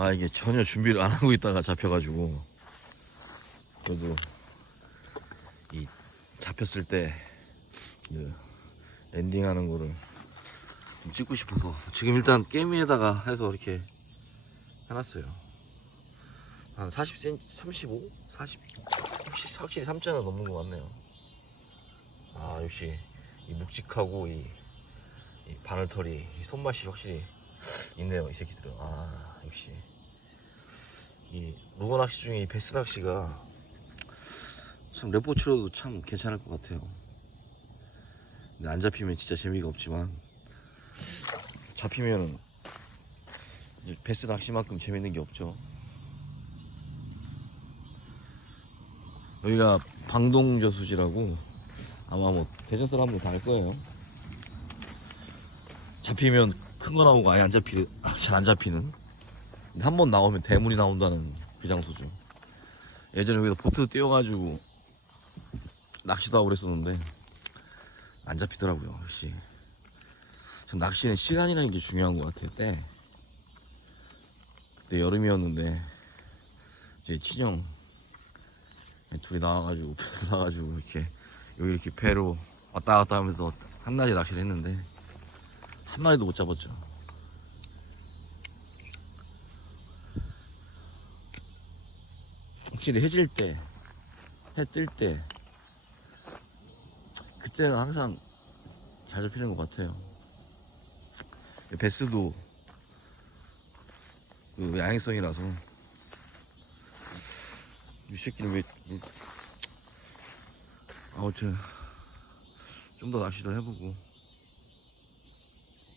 아 이게 전혀 준비를 안 하고 있다가 잡혀가지고. 그래도 이 잡혔을 때그 랜딩하는 거를 좀 찍고 싶어서 지금 일단 깨미에다가 해서 이렇게 해놨어요. 한 40cm 35 40 확실히, 확실히 3자는 넘는 것 같네요. 아 역시 이 묵직하고 이, 이 바늘털이 이 손맛이 확실히 있네요 이 새끼들은. 아 역시. 이 로고 낚시 중에 이 베스 낚시가 참 레포츠로도 참 괜찮을 것 같아요. 근데 안 잡히면 진짜 재미가 없지만 잡히면 베스 낚시만큼 재밌는 게 없죠. 여기가 방동저수지라고 아마 뭐 대전 사람들 다 알 거예요. 잡히면 큰 거 나오고 아예 안 잡히 잘 안 잡히는? 한 번 나오면 대물이 나온다는 그 장소죠. 예전에 여기다 보트 띄워가지고 낚시도 하고 그랬었는데 안 잡히더라고요 역시. 전 낚시는 시간이라는 게 중요한 것 같아요 때. 그때 여름이었는데 제 친형 둘이 나와가지고 배 나와가지고 이렇게 여기 이렇게 배로 왔다 갔다 하면서 한낮에 낚시를 했는데 한 마리도 못 잡았죠. 확실히 해질 때 해 뜰 때 그때는 항상 잘 잡히는 것 같아요. 베스도 그 양행성이라서 이 새끼는 왜 이- 아무튼 좀 더 낚시를 해보고